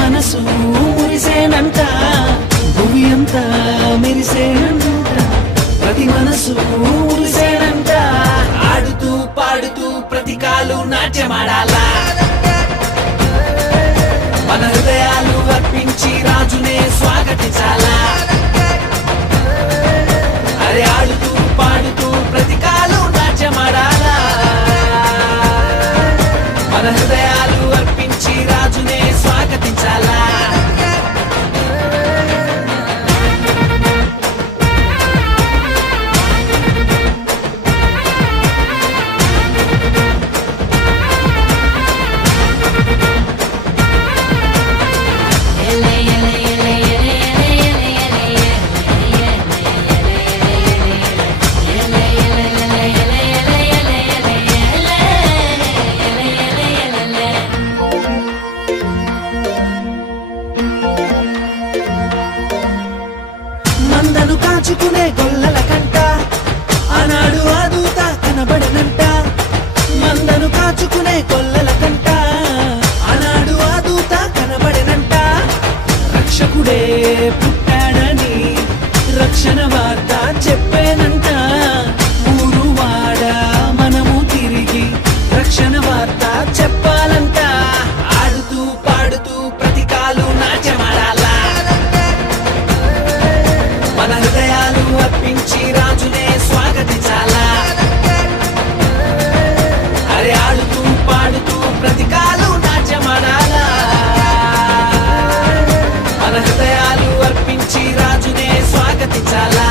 మనసు మురిసేనంట భూమి అంతా మెరిసేనంట ప్రతి మనసు మురిసేనంట ఆడుతూ పాడుతూ ప్రతి కాలు నాట్యమాడాలా మన హృదయాలు అర్పించి రాజునే స్వాగతించాలా అరే ఆడుతూ పాడుతూ ప్రతి కాలు నాట్యమాడాలా మన హృదయాలు అర్పించి రాజునే స్వాగతించాలా మందను కాచుకునే గొల్లల కంట ఆనాడు ఆదూత కనబడనంట మందను కాచుకునే గొల్లల కంట ఆనాడు ఆదూత కనబడనంట రక్షకుడే పుట్టాడని రక్షణ వార్త చెప్పేనంట ఊరు వాడ మనము తిరిగి రక్షణ వార్త చెప్పాలంట ఆడుతూ పాడుతూ ప్రతి కాలు నాట్యమాడాలా మన హృదయాలు అర్పించి రాజునే స్వాగతించాలా అరే ఆడుతూ పాడుతూ ప్రతి కాలు నాట్యమాడాలా మన హృదయాలు అర్పించి రాజునే స్వాగతించాలా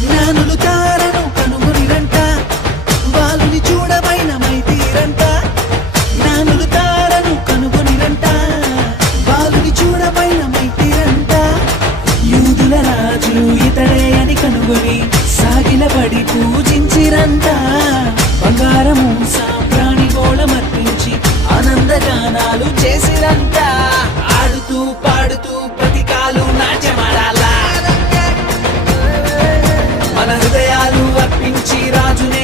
జ్ఞానులు తారను కనుగొనిరంట బాలుని చూడబైన మైతీరంట జ్ఞానులు తారను కనుగొనిరంట బాలుని చూడబైన మైతీరంట యూదుల రాజు ఇతడే అని కనుగొని సాగిలపడి పూజించిరంట బంగారము సాంబ్రాణి గోళమర్పించి ఆనందగానాలు చేసిరంట ఆడుతూ పాడుతూ ప్రతి కాలు నాట్యమాడాలా మన హృదయాలు అర్పించి రాజునే